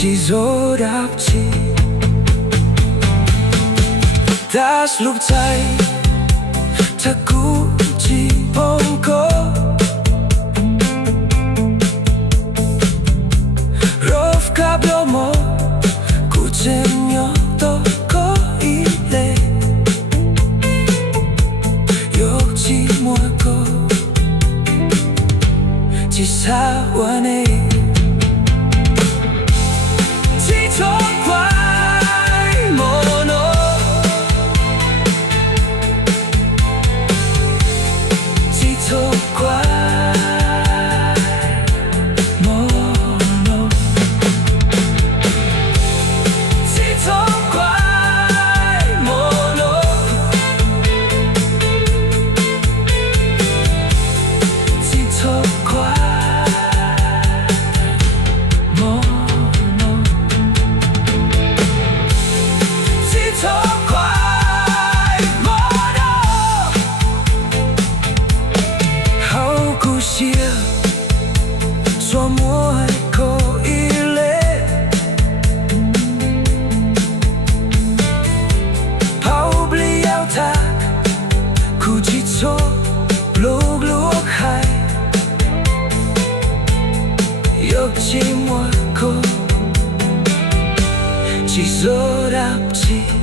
지소랍지 다시 룹차이 자꾸 지봉고 로프 가벼워 구쟁여 또 거일래 욕지 뭐고 지사원에 txhob 모노 txhob 모노 txhob 모노 txhob Sua muội có ile Hau bli ao thác Ku chỉ cho lúc lúc hay Yok chỉ muội có Chỉ gió đạp chỉ